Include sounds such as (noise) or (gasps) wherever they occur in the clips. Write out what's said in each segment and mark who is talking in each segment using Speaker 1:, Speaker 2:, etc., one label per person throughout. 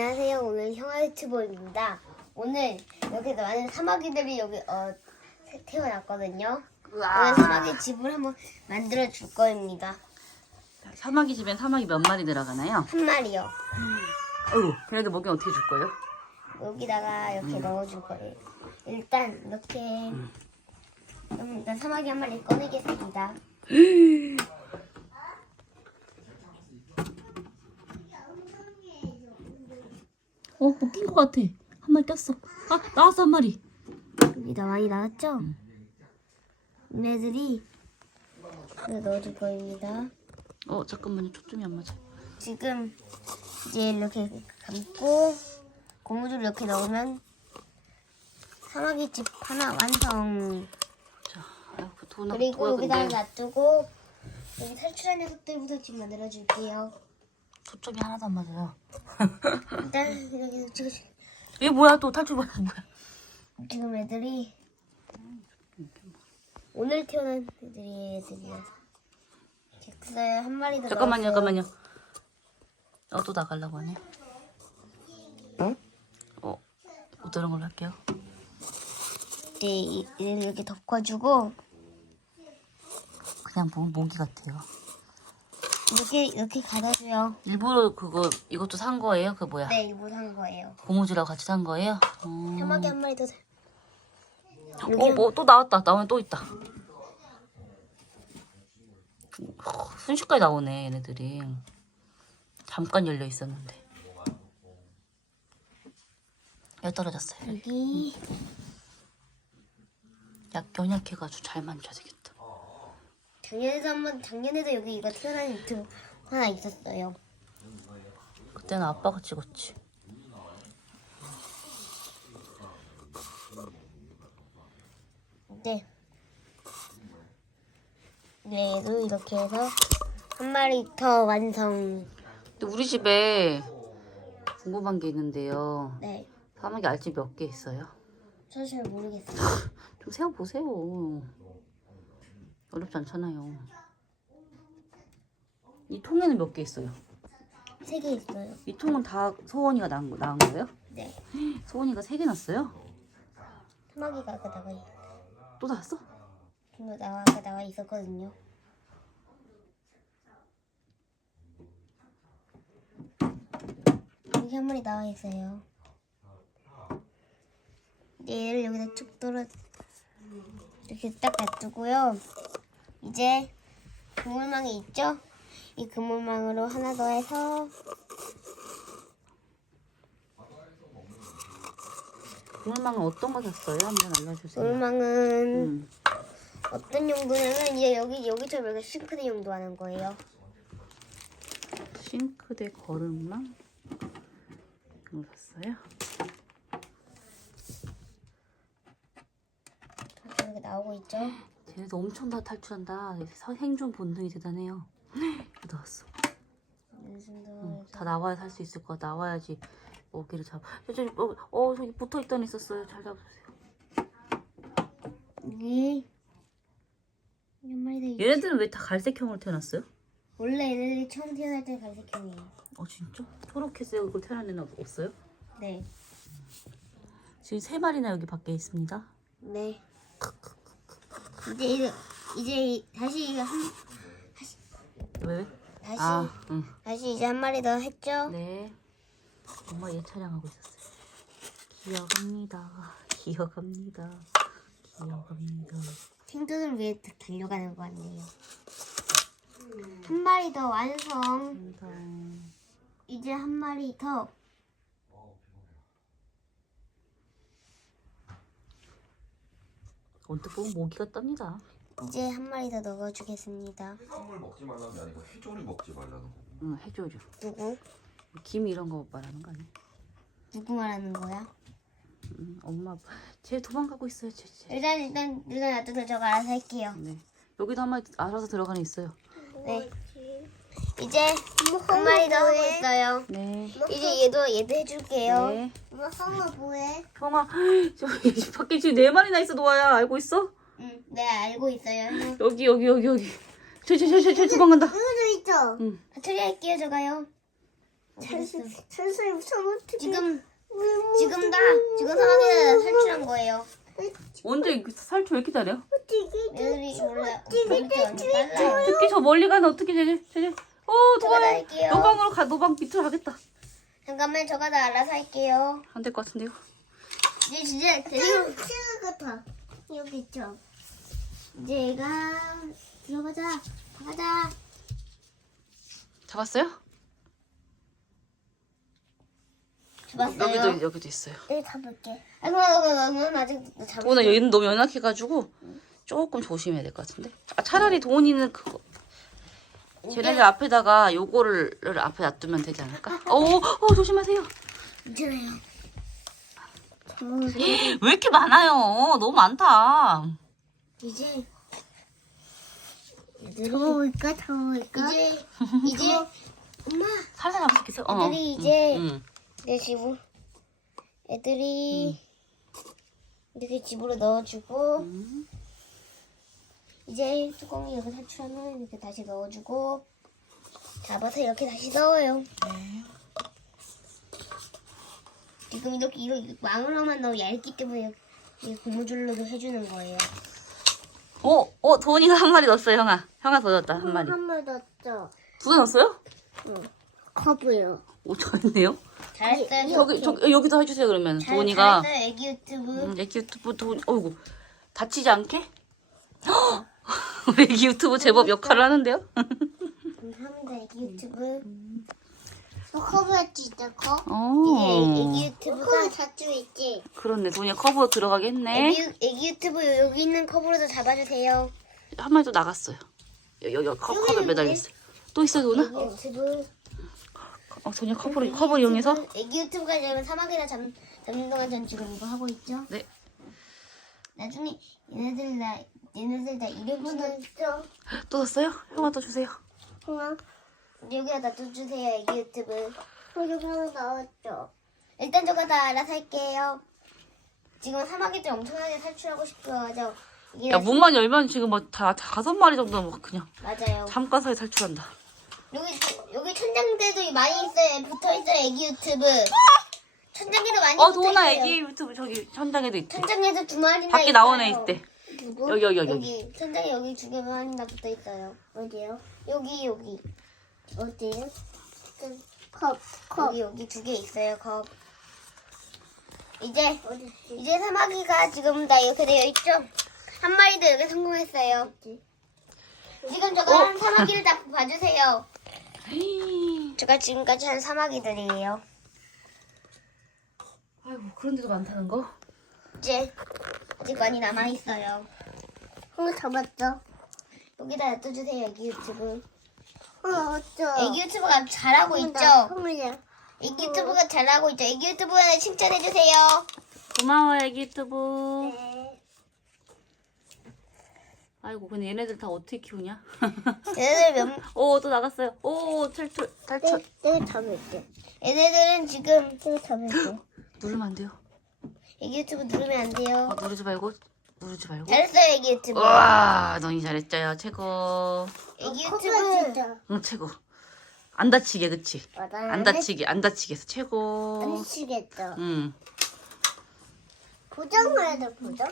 Speaker 1: 안녕하세요. 오늘 형아 유튜버입니다. 오늘 여기 많은 사마귀들이 여기 어 태- 태어났거든요. 오늘 사마귀 집을 한번 만들어 줄 거입니다.
Speaker 2: 사마귀 집엔 사마귀 몇 마리 들어가나요?
Speaker 1: 한 마리요.
Speaker 2: 어휴, 걔네들 먹이 어떻게 줄 거예요?
Speaker 1: 여기다가 이렇게 넣어줄 거예요. 일단 이렇게 그럼 일단 사마귀 한 마리 꺼내겠습니다. (laughs)
Speaker 2: 어, 웃긴 것 같아. 한 마리 꼈어. 아, 나왔어, 한 마리.
Speaker 1: 여기다 많이 나왔죠? 얘네들이 여기 넣어줄 거입니다.
Speaker 2: 어, 잠깐만요. 초점이 안 맞아.
Speaker 1: 지금 이제 이렇게 감고 고무줄 이렇게 넣으면 사마귀 집 하나 완성.
Speaker 2: 자, 아유, 그 돈,
Speaker 1: 그리고 여기다. 놔두고 여기 탈출한 녀석들부터 집 만들어 줄게요.
Speaker 2: 초점이 하나도 안 맞아요. (laughs)
Speaker 1: 일단 지금
Speaker 2: 이게 뭐야, 또 탈출 받은 뭐야.
Speaker 1: 지금 애들이 오늘 태어난 애들이 애들이라서 잭스에 한 마리 더
Speaker 2: 잠깐만요. 잠깐만요. 어, 또 나가려고 하네.
Speaker 1: 응?
Speaker 2: 어, 못 들은 걸로 할게요.
Speaker 1: 이제 이- 이렇게 덮어주고
Speaker 2: 그냥 모, 모기 같아요.
Speaker 1: 이렇게 이렇게 가둬줘요.
Speaker 2: 일부러 그거, 이것도 산 거예요? 그 뭐야?
Speaker 1: 네, 일부 산 거예요.
Speaker 2: 고무줄하고 같이 산 거예요? 어,
Speaker 1: 사마귀 한 마리 더. 사-
Speaker 2: 어, 뭐, 또 나왔다. 나오면 또 있다. 어, 순식간에 나오네, 얘네들이. 잠깐 열려 있었는데. 여 떨어졌어요.
Speaker 1: 여기
Speaker 2: 약 연약해가지고 잘 만져야 되겠다.
Speaker 1: 작년에도 한번 작년에도 여기 이거 태어난 유튜브 하나 있었어요.
Speaker 2: 그때는 아빠가 찍었지.
Speaker 1: 네. 네, 얘도 이렇게 해서 한 마리 더 완성.
Speaker 2: 근데 우리 집에 궁금한 게 있는데요.
Speaker 1: 네,
Speaker 2: 사막이 알집 몇 개 있어요?
Speaker 1: 사실 모르겠어요.
Speaker 2: 좀 세어 보세요. 어렵지 않잖아요. 이 통에는 몇 개 있어요?
Speaker 1: 세 개 있어요.
Speaker 2: 이 통은 다 소원이가 낳은, 거- 낳은 거예요?
Speaker 1: 네, (gasps)
Speaker 2: 소원이가 세 개 낳았어요?
Speaker 1: 사마귀가 아까 나와 있,
Speaker 2: 또 낳았어?
Speaker 1: 이거 나와 아까 나와 있었거든요. 여기 한 마리 나와 있어요. 네, 얘를 여기다 쭉 떨어 이렇게 딱 놔두고요. 이제 그물망이 있죠? 이 그물망으로 하나 더 해서
Speaker 2: 그물망은 어떤 거 샀어요? 한번 알려주세요.
Speaker 1: 그물망은
Speaker 2: 음.
Speaker 1: 어떤 용도냐면 이제 여기 여기처럼 이렇게 싱크대 용도 하는 거예요.
Speaker 2: 싱크대 거름망 이거 샀어요?
Speaker 1: 이렇게 나오고 있죠?
Speaker 2: 쟤네도 엄청 다 탈출한다. 서- 생존 본능이 대단해요. 이거 나왔어.
Speaker 1: 연습도
Speaker 2: 응, 다 나와야 살 수 있을 거야. 나와야지 먹이를 잡아. 저, 저, 어, 어, 저기 붙어 있던 애 있었어요. 잘 잡으세요.
Speaker 1: 있...
Speaker 2: 얘네들은 왜 다 갈색형으로 태어났어요?
Speaker 1: 원래 얘네들이 처음 태어날 때 갈색형이에요.
Speaker 2: 어 진짜? 초록색으로 태어난 애는 없어요?
Speaker 1: 네,
Speaker 2: 지금 세 마리나 여기 밖에 있습니다.
Speaker 1: 네. 이제 이제, 이제 이- 다시 이거 한
Speaker 2: 왜? 왜?
Speaker 1: 다시
Speaker 2: 아, 응.
Speaker 1: 다시 이제 한 마리 더 했죠?
Speaker 2: 네. 엄마 얘 촬영하고 있었어요. 기억합니다. 기억합니다. 기억합니다.
Speaker 1: 생존을 위해 다 달려가는 거 같네요. 한 마리 더 완성.
Speaker 2: 감사합니다.
Speaker 1: 이제 한 마리 더.
Speaker 2: 언뜻 보면 모기가 떱니다.
Speaker 1: 이제 한 마리 더 넣어주겠습니다.
Speaker 3: 해산물 먹지 말라는 게 아니고 해조류 먹지 말라는 거고
Speaker 2: 응, 해줘줘.
Speaker 1: 누구?
Speaker 2: 김 이런 거 말하는 거 아니야?
Speaker 1: 누구 말하는 거야?
Speaker 2: 응, 엄마. 쟤 도망가고 있어요, 쟤. 쟤.
Speaker 1: 일단 일단 일단 놔두고 저거 알아서 할게요.
Speaker 2: 네. 여기도 한 마리 알아서 들어가는 애 있어요.
Speaker 1: 네. 이제 한 마리 더 하고 있어요.
Speaker 2: 네.
Speaker 1: 이제 얘도 얘도 해줄게요.
Speaker 2: 네.
Speaker 1: 엄마 성우 뭐해?
Speaker 2: 형아, (gasps) 저기 밖에 지금 네 마리나 있어, 노아야. 알고 있어?
Speaker 1: 응, 네 알고 있어요.
Speaker 2: 여기, 여기, 여기, 여기. 저, 저, 저, 저, 저 도망간다.
Speaker 1: 여기도 있죠.
Speaker 2: 응.
Speaker 1: 처리할게요, 저가요. 선생님 지금 지금 다 지금 상황에 탈출한 거예요.
Speaker 2: 언제 살초 왜 기다려?
Speaker 1: 애들이 몰라요. 머리띠 완전 빨라요.
Speaker 2: 특히 저 멀리 가는 어떻게 되지? 되지? 어
Speaker 1: 제가. 할게요.
Speaker 2: 노방으로 가 노방 밑으로 가겠다.
Speaker 1: 잠깐만 저가 다 알아서 할게요.
Speaker 2: 안 될 것 같은데요?
Speaker 1: 이제 진짜 데리고 같아. 여기 있죠. 이제 얘가 들어가자. 가자.
Speaker 2: 잡았어요? 여기도 여기도 있어요.
Speaker 1: 네, 잡을게. 아이고, 아이고, 아이고, 아직 잡을
Speaker 2: 도훈아 여기는 너무 연약해가지고 조금 조심해야 될 것 같은데. 아, 차라리 도훈이는 그거. 쟤네들 앞에다가 요거를 앞에 놔두면 되지 않을까? (laughs) 어, 어 조심하세요.
Speaker 1: 괜찮아요.
Speaker 2: 왜 이렇게 많아요? 너무 많다.
Speaker 1: 이제 잡아볼까? 잡아볼까? 이제 이제 엄마
Speaker 2: 살살 잡을 수 있겠어? 어.
Speaker 1: 애들이 이제
Speaker 2: 응, 응.
Speaker 1: 내 집을 애들이 이렇게 집으로 넣어주고
Speaker 2: 음.
Speaker 1: 이제 뚜껑이 이렇게 탈출하면 이렇게 다시 넣어주고 잡아서 이렇게 다시 넣어요.
Speaker 2: 네.
Speaker 1: 지금 이렇게 이렇게 망으로만 너무 얇기 때문에 이 고무줄로도 해주는 거예요.
Speaker 2: 어, 어, 도훈이가 한 마리 넣었어요, 형아. 형아 더 넣었다, 한 마리.
Speaker 1: 한번 넣었죠.
Speaker 2: 두 개 넣었어요?
Speaker 1: 커브요.
Speaker 2: 오, 저 있네요.
Speaker 1: 잘했어요.
Speaker 2: 저기, 저기, 여기도 해주세요, 그러면. 도훈이가.
Speaker 1: 잘했어요, 애기 유튜브.
Speaker 2: 음, 애기 유튜브 도훈, 어이구. 다치지 않게? 헉! 우리 애기 유튜브 제법 역할을 하는데요?
Speaker 1: 애기 유튜브. 너 커브였지, 이제 커?
Speaker 2: 어.
Speaker 1: 애기 유튜브가 자주 있지.
Speaker 2: 그렇네. 도훈이가 커버 들어가겠네.
Speaker 1: 애기, 유- 애기 유튜브 요- 여기 있는 커브로도 잡아주세요.
Speaker 2: 한 마리 또 나갔어요. 여기, 여기 커, 커버 매달렸어요. 또 있어요?
Speaker 1: 애기 유튜브.
Speaker 2: 어, 도훈이 커버를, 커버 이용해서?
Speaker 1: 애기 유튜브가 되면 사막이나 잡, 잡는 동안 전 지금 이거 하고 있죠.
Speaker 2: 네.
Speaker 1: 나중에 얘네들 다 얘네들 다 이름 쓰는 (gasps)
Speaker 2: 또 넣었어요? 형아 또 주세요.
Speaker 1: 형아 여기다 놔둬주세요 애기 유튜브. 여기 하나 나왔죠. 일단 저거 다 알아서 할게요. 지금 사막이들 엄청나게 탈출하고 싶어 하죠. 이게
Speaker 2: 야, 문만 열면 지금 뭐다 다섯 마리 정도 뭐 그냥
Speaker 1: 맞아요.
Speaker 2: 잠깐 사이 탈출한다.
Speaker 1: 여기 여기 천장대도 많이 있어요. 붙어 있어요 애기 유튜브. 천장에도 많이
Speaker 2: 어,
Speaker 1: 붙어
Speaker 2: 도훈아
Speaker 1: 있어요.
Speaker 2: 애기 유튜브 저기 천장에도 있대.
Speaker 1: 천장에도 두 마리나
Speaker 2: 밖에
Speaker 1: 있어요.
Speaker 2: 나온 애 있대.
Speaker 1: 누구?
Speaker 2: 여기, 여기, 여기.
Speaker 1: 여기 천장에 여기 두 개만이나 붙어 있어요. 어디요? 여기 여기. 어디요? 컵, 컵. 여기 여기 두 개 있어요. 컵. 이제 이제 사마귀가 지금 다 이렇게 되어 있죠? 한 마리도 여기 성공했어요. 지금 저거
Speaker 2: 어?
Speaker 1: 한 사마귀를 다 봐주세요. 제가 지금까지 한 사마귀들이에요.
Speaker 2: 아이고 그런 데도 많다는 거?
Speaker 1: 이제 아직 많이 남아 있어요.
Speaker 4: 어, 잡았죠?
Speaker 1: 여기다 놔둬주세요, 애기 유튜브.
Speaker 4: 어, 어쩌?
Speaker 1: 애기 유튜브가 잘하고 있죠?
Speaker 4: 형이야.
Speaker 1: 애기 유튜브가 잘하고 있죠? 애기 유튜브에 칭찬해주세요.
Speaker 2: 고마워 애기 유튜브.
Speaker 1: 네.
Speaker 2: 아이고 근데 얘네들 다 어떻게 키우냐? (laughs)
Speaker 1: 얘네들 몇,
Speaker 2: 오또 나갔어요. 오 탈출 탈출.
Speaker 4: 내가 잡을게.
Speaker 1: 얘네들은 지금
Speaker 4: 내가 잡을게.
Speaker 2: 누르면 안 돼요.
Speaker 1: 애기 유튜브 누르면 안 돼요.
Speaker 2: 어, 누르지 말고 누르지 말고.
Speaker 1: 잘했어요, 애기 유튜브.
Speaker 2: 와 너희 잘했죠요 최고.
Speaker 1: 애기 유튜브.
Speaker 4: 진짜.
Speaker 2: 응 최고. 안 다치게 그치?
Speaker 4: 맞아.
Speaker 2: 안 다치게 안 다치게 해서 최고.
Speaker 4: 안 치겠죠.
Speaker 2: 응.
Speaker 4: 보정해야 돼, 보정.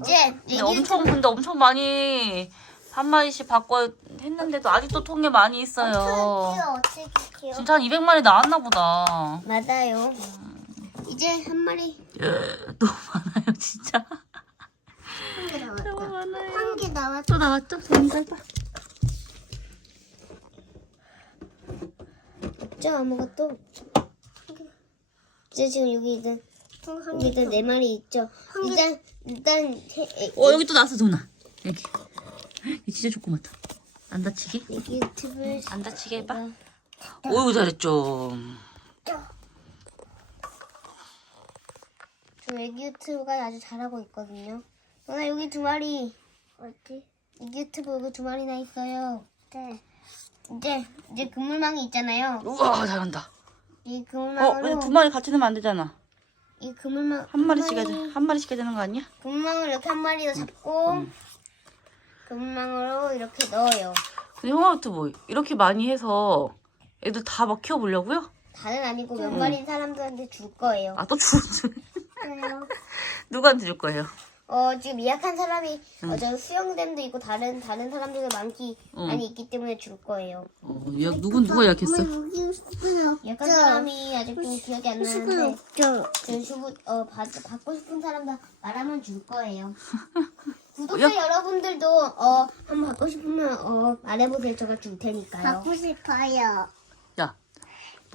Speaker 1: 이제
Speaker 2: 근데
Speaker 1: 애기
Speaker 2: 엄청
Speaker 1: 유튜브.
Speaker 2: 근데 엄청 많이 한 마리씩 바꿔 했는데도 아직도 통에 많이 있어요.
Speaker 4: 키워, 어떻게 키워?
Speaker 2: 진짜 한 200마리 나왔나 보다.
Speaker 1: 맞아요. 이제 한 마리.
Speaker 2: 예, 너무 많아요 진짜.
Speaker 4: 한개 나왔다.
Speaker 2: 너무 많아요.
Speaker 4: 한 개 나왔다.
Speaker 2: 또 나왔죠? 재밌다
Speaker 1: 없죠, 아무것도. 이제 지금 여기 있는,
Speaker 4: 한
Speaker 1: 여기
Speaker 4: 개.
Speaker 1: 있는 네 마리 있죠? 일단, 일단, 세- 애-
Speaker 2: 어 여기 또 나왔어 도나. 여기. 이 진짜 조그맣다. 안 다치게?
Speaker 1: 애기 유튜브.
Speaker 2: 안 다치게 해봐. 오유 잘했죠.
Speaker 1: 저 애기 유튜브가 아주 잘하고 있거든요. 누나 여기 두 마리.
Speaker 4: 어디?
Speaker 1: 애기 유튜브 여기 두 마리나 있어요.
Speaker 4: 네.
Speaker 1: 이제 이제 그물망이 있잖아요.
Speaker 2: 우와 잘한다. 이어
Speaker 1: 그물망으로
Speaker 2: 두 마리 같이 넣으면 안 되잖아.
Speaker 1: 이 그물망
Speaker 2: 한 마리씩 해야 돼. 한 마리씩 해야 되는 거 아니야?
Speaker 1: 그물망을 이렇게 한 마리 더 잡고 그물망으로 이렇게 넣어요.
Speaker 2: 근데 형아도 뭐 이렇게 많이 해서 애들 다 막 키워보려고요?
Speaker 1: 다는 아니고 면가린 사람들한테 줄 거예요.
Speaker 2: 아 또 주, (laughs) 누구한테 줄 거예요?
Speaker 1: 어 지금 예약한 사람이 어, 저 수영댐도 있고 다른 다른 사람들도 많기
Speaker 2: 응.
Speaker 1: 많이 있기 때문에 줄 거예요.
Speaker 2: 어, 예약, 누군 누가 예약했어?
Speaker 4: 여기.
Speaker 1: 예약한 사람이 아직 좀 기억이 안 나는데
Speaker 4: 시끄럽죠.
Speaker 1: 저 주고 어 받, 받고 싶은 사람들 말하면 줄 거예요. (laughs) 구독자
Speaker 2: 야.
Speaker 1: 여러분들도 어 한번 받고 싶으면 어 말해보세요. 제가 줄 테니까요.
Speaker 4: 받고 싶어요.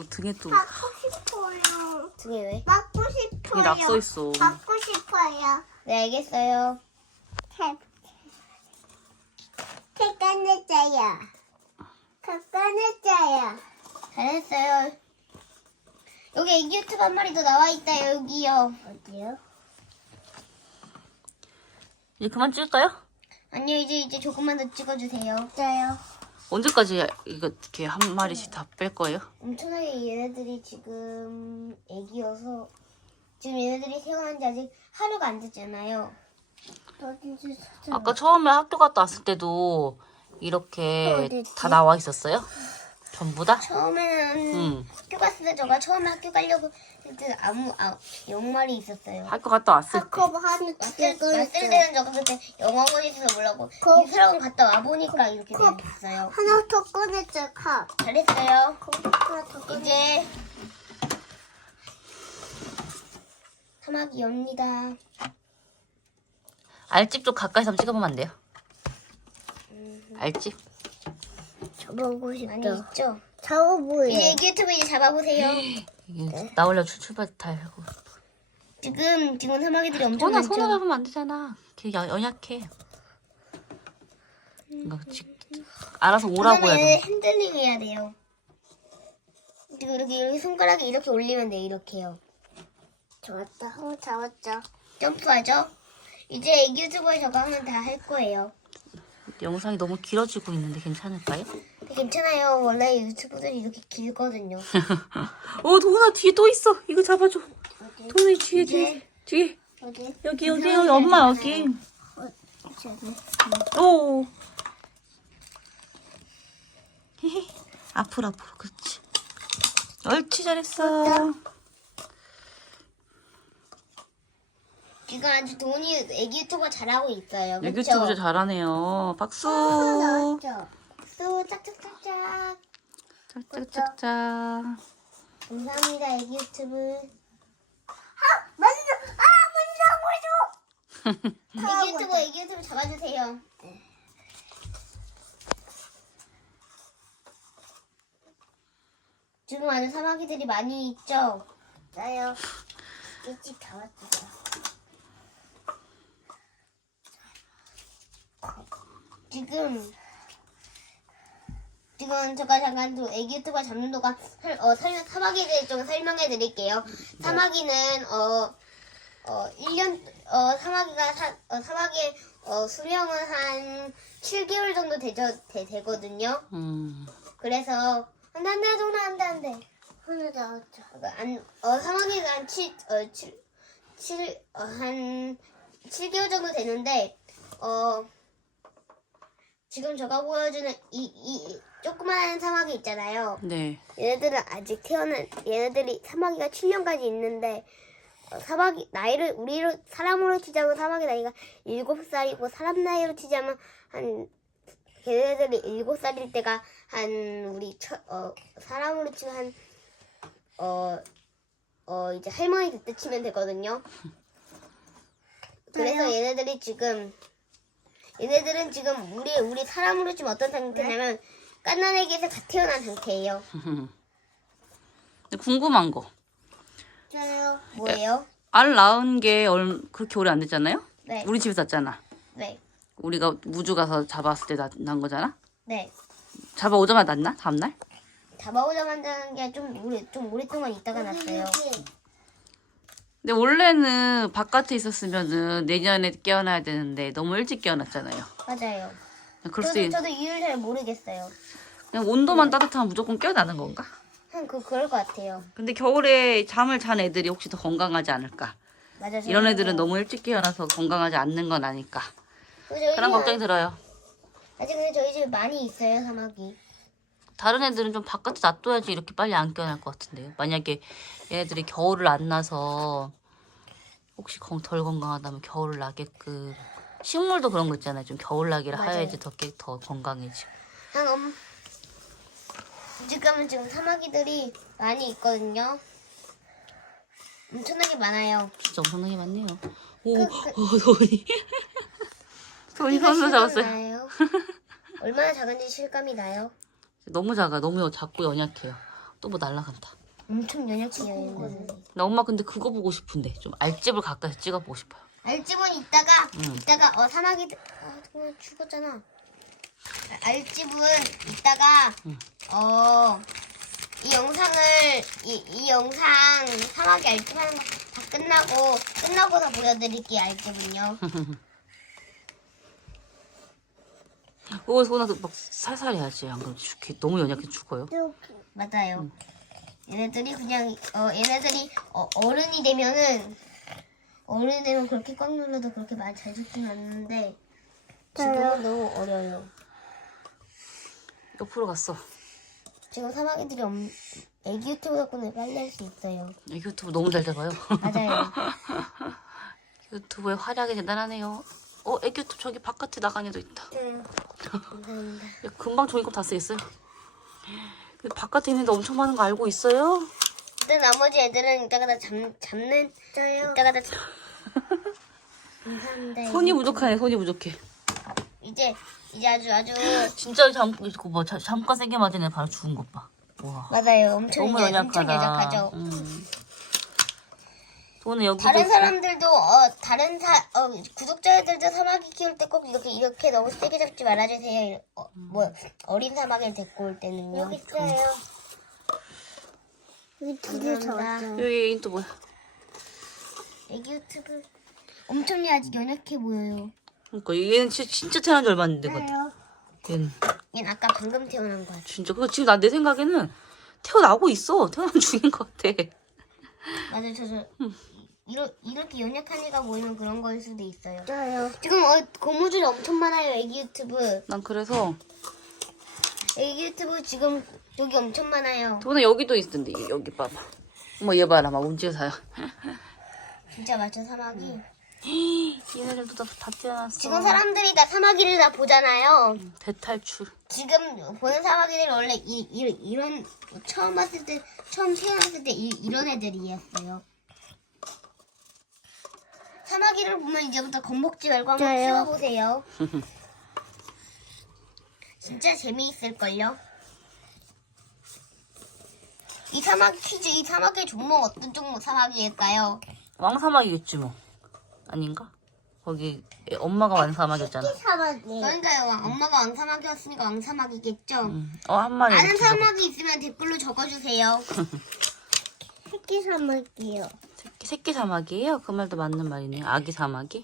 Speaker 2: 야, 너 등에 또
Speaker 4: 받고 싶어요.
Speaker 1: 등에 왜?
Speaker 4: 받고
Speaker 2: 등에
Speaker 4: 싶어요.
Speaker 2: 낙서 있어.
Speaker 4: 받고 싶어요.
Speaker 1: 네 알겠어요.
Speaker 4: 탭. 탭 꺼냈어요. 탭 꺼냈어요.
Speaker 1: 잘했어요. 여기 애기 유튜브 한 마리 더 나와 있다 여기요.
Speaker 4: 어디요?
Speaker 2: 이제 그만 찍을까요?
Speaker 1: 아니요 이제 이제 조금만 더 찍어주세요.
Speaker 4: 저요.
Speaker 2: 언제까지 이거 이렇게 한 마리씩 다 뺄 거예요?
Speaker 1: 엄청나게 얘네들이 지금 애기여서 지금 얘네들이 태어난 지 아직 하루가 안 됐잖아요.
Speaker 2: 아까 처음에 학교 갔다 왔을 때도 이렇게? 다 나와 있었어요? 전부 다?
Speaker 1: 처음에는
Speaker 2: 응.
Speaker 1: 학교 갔을 때 제가 처음에 학교 가려고 했을 아무 아, 영말이 있었어요.
Speaker 2: 학교 갔다 왔을 때.
Speaker 4: 하커브 하는
Speaker 1: 왔을,
Speaker 4: 거
Speaker 1: 왔을 때는 저 그때 영어만 있어서 몰라고
Speaker 4: 컵.
Speaker 1: 이스라엘 갔다 와 보니까 이렇게
Speaker 4: 컵.
Speaker 1: 됐어요.
Speaker 4: 하나 더 꺼냈죠, 컵.
Speaker 1: 잘했어요.
Speaker 4: 하나 더 꺼냈죠.
Speaker 1: 이제 사막이 엽니다.
Speaker 2: 알집 좀 가까이서 한번 찍어보면 안 돼요? 알집?
Speaker 4: 잡아보고
Speaker 1: 많이
Speaker 4: 싶다.
Speaker 1: 있죠?
Speaker 4: 잡아보여.
Speaker 1: 이제 애기 유튜브 이제 잡아보세요.
Speaker 2: 이게 나오려 출출발 타고.
Speaker 1: 지금 지금 사마귀들이 엄청
Speaker 2: 손아
Speaker 1: 많죠?
Speaker 2: 손을 잡으면 안 되잖아. 걔 연- 연약해. 이거 지, 알아서 오라고 해야 돼.
Speaker 1: 핸들링 해야 돼요. 그리고 이렇게, 이렇게 손가락에 이렇게 올리면 돼 이렇게요.
Speaker 4: 좋았다. 어, 잡았죠.
Speaker 1: 점프하죠? 이제 애기 유튜버에 저거 하면 다 할 거예요.
Speaker 2: 영상이 너무 길어지고 있는데 괜찮을까요?
Speaker 1: 괜찮아요. 원래 유튜브들이 이렇게 길거든요. (laughs)
Speaker 2: 어 도훈아 뒤에 또 있어. 이거 잡아줘.
Speaker 4: 어디?
Speaker 2: 도훈이 뒤에 뒤에 뒤에
Speaker 4: 어디?
Speaker 2: 여기 여기 여기 엄마 여기.
Speaker 4: 저기.
Speaker 2: 오. 히히. 앞으로 앞으로 그렇지. 옳지 잘했어.
Speaker 1: 지금 아주 돈이 애기 유튜버 잘하고 있어요.
Speaker 2: 애기
Speaker 1: 그쵸?
Speaker 2: 유튜브 잘하네요. 박수.
Speaker 4: 나왔죠.
Speaker 1: 박수 짝짝짝짝.
Speaker 2: 짝짝짝짝.
Speaker 1: 감사합니다 애기 유튜브.
Speaker 4: 먼저, 아, 먼저 보죠. (laughs)
Speaker 1: 애기 유튜버 애기 유튜브 잡아주세요. 지금 아주 사마귀들이 많이 있죠?
Speaker 4: 나요. 일찍 잡았죠.
Speaker 1: 지금 지금 제가 잠깐 또 애기 유튜버 잡는 동안 설, 어, 설명, 사마귀에 대해 좀 설명해 드릴게요. 사마귀는 어, 어, 1년, 어, 사마귀가 사, 어, 사마귀의 어, 수명은 한 7개월 정도 되죠, 되, 되거든요.
Speaker 2: 음.
Speaker 1: 그래서 안 돼 안돼 동나 안돼 안 돼
Speaker 4: 하나 나왔죠.
Speaker 1: 안, 어, 사마귀가 한 7, 어, 7, 7, 어, 한 7개월 정도 되는데, 어, 지금 제가 보여주는 이, 이, 이 조그마한 사마귀 있잖아요.
Speaker 2: 네.
Speaker 1: 얘네들은 아직 태어난, 얘네들이 사마귀가 7년까지 있는데, 어, 사마귀, 나이를, 우리로, 사람으로 치자면 사마귀 나이가 7살이고, 사람 나이로 치자면 한, 걔네들이 7살일 때가 한, 우리, 처, 어, 사람으로 치면 한, 어, 어, 이제 할머니 그때 치면 되거든요. (laughs) 그래서? 얘네들이 지금, 얘네들은 지금 우리, 우리 사람으로 치면 어떤 상태냐면, 깐난애기에서 갓 태어난 상태예요.
Speaker 2: 근데 궁금한 거.
Speaker 4: 저요.
Speaker 1: 뭐예요?
Speaker 2: 알 낳은 게 얼, 그렇게 오래 안 됐잖아요?
Speaker 1: 네.
Speaker 2: 우리 집에서 났잖아.
Speaker 1: 네.
Speaker 2: 우리가 우주 가서 잡았을 때 나- 난 거잖아?
Speaker 1: 네.
Speaker 2: 잡아오자마자 났나? 다음날?
Speaker 1: 잡아오자마자 게좀 오래, 좀 오랫동안 있다가 났어요.
Speaker 2: 근데 원래는 바깥에 있었으면은 내년에 깨어나야 되는데 너무 일찍 깨어났잖아요.
Speaker 1: 맞아요.
Speaker 2: 그럴 수
Speaker 1: 저도,
Speaker 2: 있...
Speaker 1: 저도 이유를 잘 모르겠어요.
Speaker 2: 그냥 온도만 따뜻하면 무조건 깨어나는 건가?
Speaker 1: 한 그, 그럴 것 같아요.
Speaker 2: 근데 겨울에 잠을 잔 애들이 혹시 더 건강하지 않을까?
Speaker 1: 맞아요.
Speaker 2: 이런 애들은 너무 일찍 깨어나서 건강하지 않는 건 아닐까? 그런 걱정이 들어요.
Speaker 1: 아직 근데 저희 집에 많이 있어요, 사마귀.
Speaker 2: 다른 애들은 좀 바깥에 놔둬야지 이렇게 빨리 안 깨어날 것 같은데요. 만약에 얘네들이 겨울을 안 나서 혹시 건- 덜 건강하다면 겨울을 나게끔 식물도 그런 거 있잖아요. 좀 겨울 나기를
Speaker 1: 맞아요.
Speaker 2: 하야지 더, 깨, 더 건강해지고.
Speaker 1: 한 엄, 지금은 지금 사마귀들이 많이 있거든요. 엄청나게 많아요.
Speaker 2: 진짜 엄청나게 많네요. 오,
Speaker 1: 그-
Speaker 2: 오 돈이. 돈이 손으로 잡았어요.
Speaker 1: 나요. 얼마나 작은지 실감이 나요.
Speaker 2: 너무 작아. 너무 작고 연약해요. 또 뭐 날라간다.
Speaker 1: 엄청 연약해요. 얘는.
Speaker 2: 나 엄마 근데 그거 보고 싶은데 좀 알집을 가까이서 찍어보고 싶어요.
Speaker 1: 알집은 이따가
Speaker 2: 음.
Speaker 1: 이따가 어 사마귀 아 정말 죽었잖아. 알집은 이따가
Speaker 2: 음.
Speaker 1: 어이 영상을 이, 이 영상 사마귀 알집 하는 거 다 끝나고 끝나고서 보여드릴게요 알집은요.
Speaker 2: 그거 손아서 막 살살 해야지. 안 그러면 죽 너무 연약해 죽어요.
Speaker 4: 여기.
Speaker 1: 맞아요. 얘네들이 그냥 어 얘네들이 어, 어른이 되면은 어른이 되면 그렇게 꽉 눌러도 그렇게 많이 잘 죽진 않는데 지금은 너무 어려요.
Speaker 2: 옆으로 갔어.
Speaker 1: 지금 사마귀들이 엄, 애기 유튜브 덕분에 빨리 할 수 있어요.
Speaker 2: 이 유튜브 너무 잘 잡아요.
Speaker 1: 맞아요. (laughs)
Speaker 2: 유튜브의 활약이 대단하네요. 어, 애기 유튜브 저기 바깥에 나간 애도 있다.
Speaker 1: 네. 감사합니다.
Speaker 2: 야, (laughs) 금방 종이컵 다 쓰겠어요. 바깥에 있는 데 엄청 많은 거 알고 있어요?
Speaker 1: 근데 나머지 애들은 이따가 다 잡, 잡는 이따가 다 잡... (laughs) 감사합니다.
Speaker 2: 손이 부족하네, 손이 부족해.
Speaker 1: 이제 이제 아주 아주 (laughs)
Speaker 2: 진짜 잠, 이거 뭐, 자, 잠깐 세게 맞은 애 바로 죽은 것 봐. 와.
Speaker 1: 맞아요. 엄청
Speaker 2: 너무 연약하다.
Speaker 1: 연약하죠.
Speaker 2: 음. 돈은 여기도
Speaker 1: 다른. 사람들도 어 다른 사 어, 구독자들도 사마귀 키울 때 꼭 이렇게 이렇게 너무 세게 잡지 말아주세요. 어, 뭐 어린 사마귀를 데리고 올 때는요.
Speaker 4: 여기 있어요. 여기 두개. 잡았죠.
Speaker 2: 여기 또 뭐야?
Speaker 1: 애기 유튜브 엄청 아직 연약해 보여요.
Speaker 2: 그러니까 얘는 진짜, 진짜 태어난 지 얼마 안 된 것 같아. 얘는
Speaker 1: 얘는 아까 방금 태어난 거야.
Speaker 2: 진짜. 그거 지금 나 내 생각에는 태어나고 있어. 태어나면 죽인 (laughs) 것 같아.
Speaker 1: 맞아요. 저, 저 이러, 이렇게 연약한 애가 보이면 그런 거일 수도 있어요.
Speaker 4: 있어요.
Speaker 1: 지금 어, 고무줄이 엄청 많아요. 애기 유튜브.
Speaker 2: 난 그래서
Speaker 1: 애기 유튜브 지금 여기 엄청 많아요.
Speaker 2: 돈은 여기도 있던데 여기 봐봐. 어머 얘 봐라 막 움직여서요.
Speaker 1: 진짜 맞죠 사마귀.
Speaker 2: 얘네들도 다, 다 태어났어.
Speaker 1: 지금 사람들이 다 사마귀를 다 보잖아요.
Speaker 2: 대탈출.
Speaker 1: 지금 보는 사마귀들이 원래 이, 이, 이런 처음 봤을 때 처음 태어났을 때 이, 이런 애들이었어요. 사마귀를 보면 이제부터 겁먹지 말고 한번
Speaker 4: 진짜요?
Speaker 1: 키워보세요. (laughs) 진짜 재미있을걸요? 이 사마귀 퀴즈, 이 사마귀의 종목 어떤 종목 사마귀일까요?
Speaker 2: 왕사막이겠지 뭐. 아닌가? 거기 애- 엄마가 왕사막이었잖아.
Speaker 4: 사마귀.
Speaker 1: 그러니까요. 왕- 엄마가 왕사마귀였으니까 왕사마귀겠죠?
Speaker 2: 응. 어 한 마리.
Speaker 1: 아는
Speaker 2: 이렇게 먹어.
Speaker 1: 사마귀 있으면 댓글로 적어주세요. (laughs)
Speaker 4: 새끼 사마귀요.
Speaker 2: 새끼, 사막이에요? 그 말도 맞는 말이네요. 아기 사막이.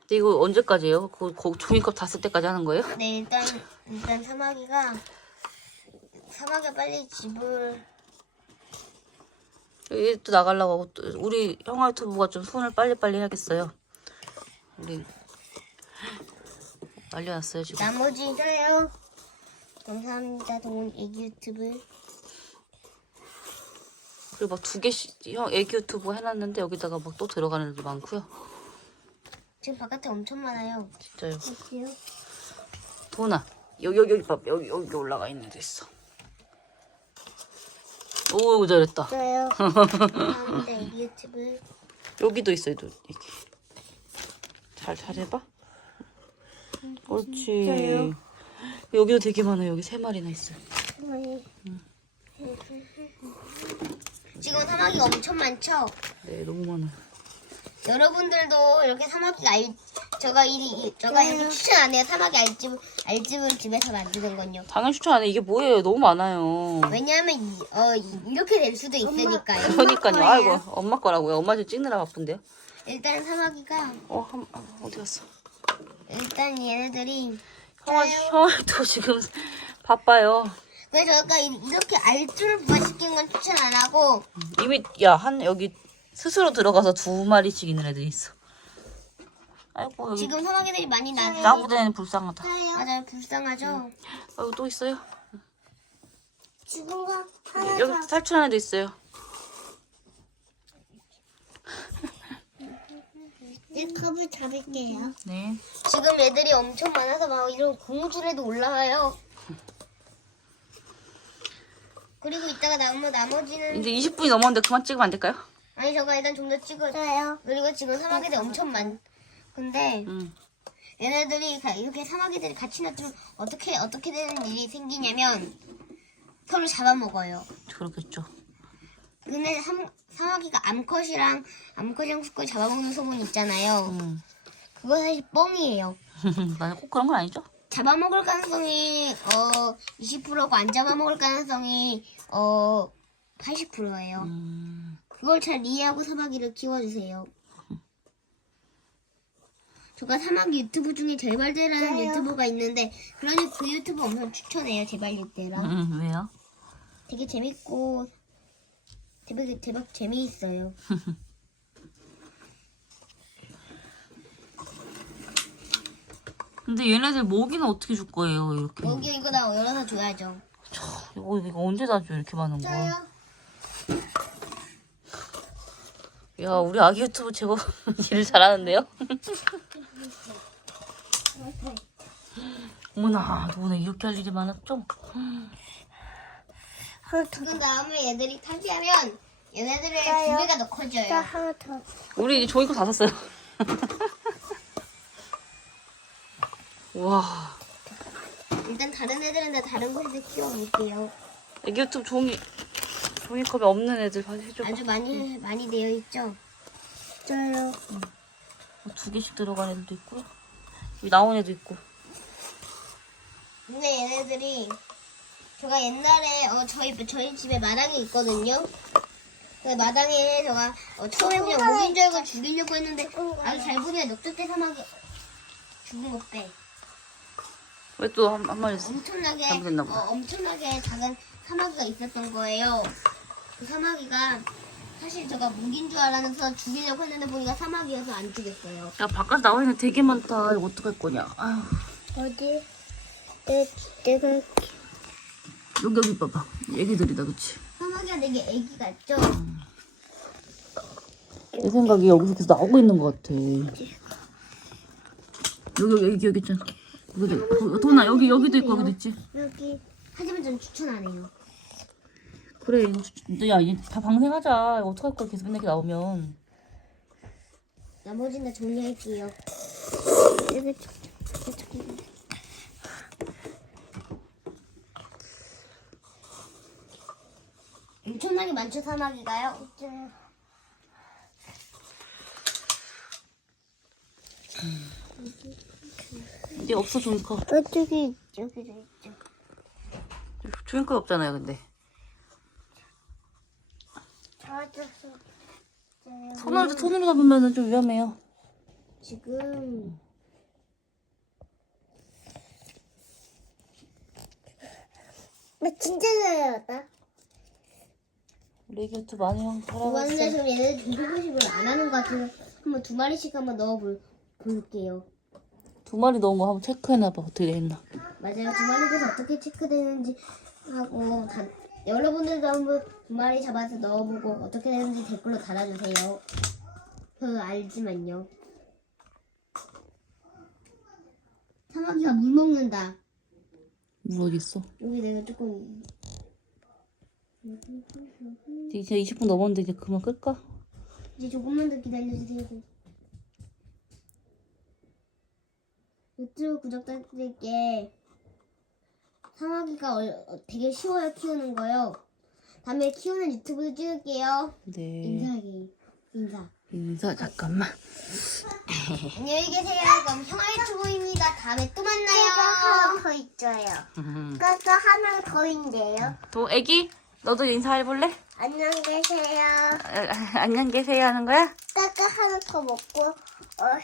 Speaker 2: 근데 이거 언제까지예요? 그, 그 종이컵 다 쓸 때까지 하는 거예요?
Speaker 1: 네, 일단 일단 사마귀가 사마귀가 빨리 집을
Speaker 2: 여기 또 나가려고 하고 또 우리 형아 유튜브가 좀 손을 빨리빨리 해야겠어요. 우리 났어요 지금.
Speaker 1: 나머지 있어요. 감사합니다, 동훈 애기 유튜브.
Speaker 2: 그리고 막 두 개씩 형 애기 유튜브 해놨는데 여기다가 막 또 들어가는 애도 많고요.
Speaker 1: 지금 바깥에 엄청 많아요.
Speaker 2: 진짜요.
Speaker 4: 여기요.
Speaker 2: 도나 여기 여기 여기 봐 여기 여기 올라가 있는 데 있어. 오 잘했다. (laughs)
Speaker 1: 감사합니다, 애기 유튜브.
Speaker 2: 여기도 있어 여기. 잘 잘해봐. 옳지.
Speaker 4: 진짜요?
Speaker 2: 여기도 되게 많아요. 여기 세 마리나 있어요.
Speaker 4: 사마귀.
Speaker 1: 지금 사마귀가 엄청 많죠?
Speaker 2: 네 너무 많아요.
Speaker 1: 여러분들도 이렇게 사마귀 알 저가 이, 이 저가 이렇게 추천 안 해요. 사마귀 알집 알집을 집에서 만드는 건요.
Speaker 2: 당연히 추천 안 해. 이게 뭐예요? 너무 많아요.
Speaker 1: 왜냐하면 이, 어 이- 이렇게 될 수도 있으니까요.
Speaker 2: 그러니까요. 아이고 엄마 거라고요. 엄마 집 찍느라 바쁜데요.
Speaker 1: 일단 사마귀가
Speaker 2: 어, 한, 아, 어디 갔어?
Speaker 1: 일단 얘네들이
Speaker 2: 형아, 형아도 지금 (laughs) 바빠요.
Speaker 1: 그래서 저가 이- 이렇게 알줄을 부화 시킨 건 추천 안 하고
Speaker 2: 이미 야 한 여기 스스로 들어가서 두 마리씩 있는 애들이 있어. 아이고 여기
Speaker 1: 지금 사마귀들이 많이 나서
Speaker 2: 나보다 얘는 불쌍하다.
Speaker 1: 맞아요 불쌍하죠.
Speaker 2: 아이고 또 있어요.
Speaker 4: 죽은 거 하나
Speaker 2: 여기
Speaker 4: 더.
Speaker 2: 탈출하는 애도 있어요.
Speaker 4: 내 컵을 잡을게요.
Speaker 2: 네.
Speaker 1: 지금 애들이 엄청 많아서 막 이런 고무줄에도 올라와요. 그리고 이따가 나오면 나머지는
Speaker 2: 이제 20분이 넘었는데 그만 찍으면 안 될까요?
Speaker 1: 아니 저가 일단 좀 더 찍어요.
Speaker 4: 저요.
Speaker 1: 그리고 지금 사마귀들이 엄청 많. 근데
Speaker 2: 응.
Speaker 1: 얘네들이 가- 이렇게 사마귀들이 같이 놔두면 어떻게 어떻게 되는 일이 생기냐면 서로 잡아먹어요.
Speaker 2: 그렇겠죠.
Speaker 1: 근데 삼, 사마귀가 암컷이랑 암컷이랑 수컷 잡아먹는 소문 있잖아요.
Speaker 2: 음.
Speaker 1: 그거 사실 뻥이에요. (laughs)
Speaker 2: 맞아, 꼭 그런 건 아니죠?
Speaker 1: 잡아먹을 가능성이 어 20%고 안 잡아먹을 가능성이 어 80%예요.
Speaker 2: 음.
Speaker 1: 그걸 잘 이해하고 사마귀를 키워주세요. 제가 사마귀 유튜브 중에 제발대라는
Speaker 4: 저요.
Speaker 1: 유튜브가 있는데 그러니 그 유튜브 엄청 추천해요. 제발대라.
Speaker 2: 음, 왜요?
Speaker 1: 되게 재밌고 대박 대박 재미있어요. (laughs)
Speaker 2: 근데 얘네들 모기는 어떻게 줄 거예요, 이렇게?
Speaker 1: 여기 이거 다 열어서 줘야죠.
Speaker 2: 이거, 이거 언제 다 줘, 이렇게 많은 거?
Speaker 1: 저요.
Speaker 2: 야, 우리 아기 유튜브 제법 (laughs) 일을 잘하는데요? (laughs) 어머나, 너 오늘 이렇게 할 일이 많았죠?
Speaker 4: 하나 더.
Speaker 1: 그 다음에 얘들이 탈피하면 얘네들의
Speaker 4: 저요.
Speaker 1: 두개가
Speaker 4: 더저
Speaker 1: 커져요.
Speaker 4: 하나 더.
Speaker 2: 우리 이제 종이 거다 샀어요. (laughs) 와,
Speaker 1: 일단 다른 애들은 다 다른 곳에서 키워볼게요.
Speaker 2: 애기 유튜브 종이, 종이컵이 없는 애들 봐- 해줘.
Speaker 1: 아주 많이 많이 되어 있죠.
Speaker 4: 저요.
Speaker 2: 뭐두 개씩 들어간 애들도 있고요. 여기 나온 애도 있고.
Speaker 1: 근데 얘네들이 제가 옛날에 어 저희 저희 집에 마당이 있거든요. 그 마당에 제가 어, 처음에 그냥 목인 줄 알고 죽이려고 했는데 아주 잘 보니까 넉적대 사막이 죽은 것 빼.
Speaker 2: 왜또한한 마리?
Speaker 1: 엄청나게
Speaker 2: 잘못했나 보다.
Speaker 1: 어, 엄청나게 작은 사마귀가 있었던 거예요. 그 사마귀가 사실 제가 목인 줄 알아서 죽이려고 했는데 보니까 사마귀여서 안 죽였어요.
Speaker 2: 야, 바깥에 나와 있는 되게 많다. 이거 어떡할 거냐. 아휴.
Speaker 4: 어디? 내, 내가
Speaker 2: 여기, 여기 봐봐. 애기들이다, 그치?
Speaker 1: 사마귀가 되게 애기 같죠?
Speaker 2: 내 생각에 여기서 계속 나오고 있는 것 같아. 여기, 여기, 여기, 여기 있잖아. 여기도, 있고. 도나, 여기, 여기도 있고, 여기도 있지.
Speaker 4: 여기
Speaker 1: 하지만 전 추천 안 해요.
Speaker 2: 그래, 이거 진짜, 야, 이제 다 방생하자. 이거 어떡할 거야, 계속 맨날 이렇게 나오면.
Speaker 1: 나머지는 다 정리할게요.
Speaker 4: 여기
Speaker 1: 엄청나게 많죠 사마귀가요.
Speaker 2: 이제 없어, 종이컵.
Speaker 4: 저쪽이 여기도 있죠.
Speaker 2: 종이컵 없잖아요, 근데.
Speaker 4: 있어요.
Speaker 2: 손으로, 손으로 잡으면 좀 위험해요.
Speaker 1: 지금
Speaker 4: 나 진짜
Speaker 2: 애기 유튜브 많이 형
Speaker 1: 좋아하는데
Speaker 2: 살아갔어.
Speaker 1: 지금 얘네들 조조고식을 안 하는 것 같아서 한번 두 마리씩 한번 넣어볼 볼게요.
Speaker 2: 두 마리 넣은 거 한번 체크해놔봐. 어떻게 돼 있나.
Speaker 1: 맞아요. 두 마리에서 어떻게 체크되는지 하고 다, 여러분들도 한번 두 마리 잡아서 넣어보고 어떻게 되는지 댓글로 달아주세요. 저 알지만요. 사마귀가 물 먹는다.
Speaker 2: 물 어디 있어?
Speaker 1: 여기 내가 조금
Speaker 2: 이제 20분 넘었는데 이제 그만 끌까?
Speaker 1: 이제 조금만 더 기다려주세요. 유튜브 구독자들께 얼- 어, 되게 쉬워요 키우는 거요. 다음에 키우는 유튜브도 찍을게요.
Speaker 2: 네.
Speaker 1: 인사하기 인사.
Speaker 2: 인사 잠깐만. (laughs)
Speaker 1: 안녕히 계세요. 그럼 형아 유튜브입니다. 다음에 또 만나요.
Speaker 4: 더 있어요. 그래서 하나 더 있네요.
Speaker 2: 또 애기 너도 인사해 볼래?
Speaker 4: 안녕 계세요.
Speaker 2: 아, 안녕 계세요 하는 거야?
Speaker 4: 까까 하나 더 먹고 어,